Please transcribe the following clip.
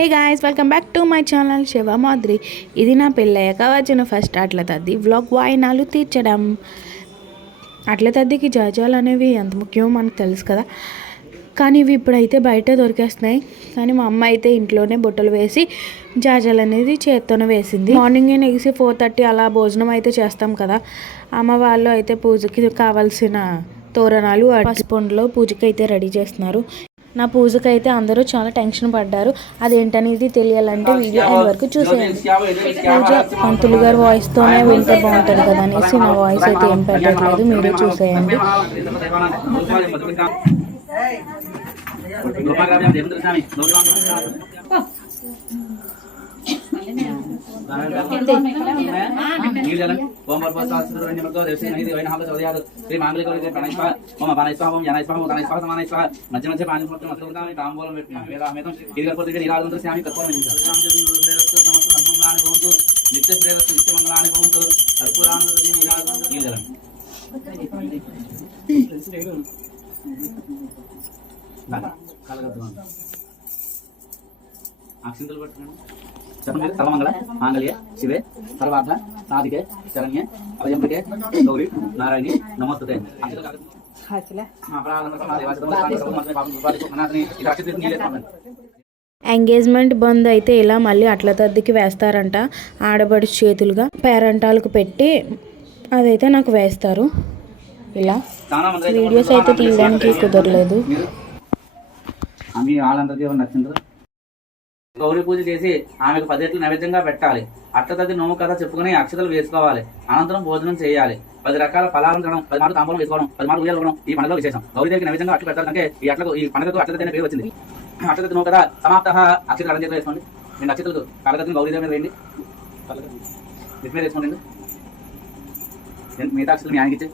Hey guys welcome back to my channel Shiva ఇది నా పెళ్ళయ్యాక వచ్చిన ఫస్ట్ అట్ల తద్ది. వ్లాగ్ వాయినాలు తీర్చడం. అట్ల తద్దికి జాజాలు అనేవి ఎంత ముఖ్యమో మనకు తెలుసు కదా. కానీ ఇవి ఇప్పుడైతే బయట దొరికేస్తున్నాయి. కానీ మా అమ్మ అయితే ఇంట్లోనే బుట్టలు వేసి జాజాలు అనేది చేత్తోనే వేసింది. మార్నింగ్ నెగిసి ఫోర్ థర్టీ అలా భోజనం అయితే చేస్తాం కదా. అమ్మ వాళ్ళు అయితే పూజకి కావాల్సిన తోరణాలు పసుపండులో పూజకి అయితే రెడీ చేస్తున్నారు. నా పూజకి అయితే అందరూ చాలా టెన్షన్ పడ్డారు అదేంటనేది తెలియాలంటే వీడియో ఎండ్ వరకు చూసేయండి పూజ పంతులు గారి వాయిస్తోనే వింటే బాగుంటుంది కదా అనేసి నా వాయిస్ అయితే ఏం పెట్టట్లేదు మీరే చూసేయండి మధ్య మధ్య పాని తాంబూలం పెట్టిన వేదామేతం ఇది కాకపోతే నీరాజంతో శ్యామి కర్పూరం నిత్య శ్రేయస్సు నిత్యమంగళాన్ని భవంతు కర్పూరానందీ నీరాజంతో అక్షింతలు పట్టుకోండి. చెప్పండి సర్వమంగళ మాంగళ్య శివే సర్వార్థ సాధికే శరణ్య అభయంబికే గౌరి నారాయణి నమస్తుతే ఎంగేజ్మెంట్ బంద్ అయితే ఇలా మళ్ళీ అట్ల తద్దికి వేస్తారంట ఆడబడి చేతులుగా పేరంటాలకు పెట్టి అదైతే నాకు వేస్తారు ఇలా వీడియోస్ అయితే తీయడానికి కుదరలేదు గౌరీ పూజ చేసి ఆమెకు పదేట్లు నైవేద్యంగా పెట్టాలి. అట్టతది నోము కథ చెప్పుకుని అక్షతలు వేసుకోవాలి. అనంతరం భోజనం చేయాలి. పది రకాల ఫలాలను తినడం పది మాటలు తాంబూలం వేసుకోవడం పది మాటలు ఉయ్యాలు ఈ పండుగలో విశేషం. గౌరీదేవికి నైవేద్యంగా అట్లు పెట్టాలంటే ఈ అట్లకు ఈ పండుగకు అక్షత పేరు వచ్చింది. అక్షత నోము కదా సమాప్త అక్షత అడం చేతిలో వేసుకోండి. రెండు అక్షతలు కలగతిని గౌరీదేవి మీద వేయండి. నెత్తి మీద వేసుకోండి మిగతా అక్షతలు మీ ఆయనకి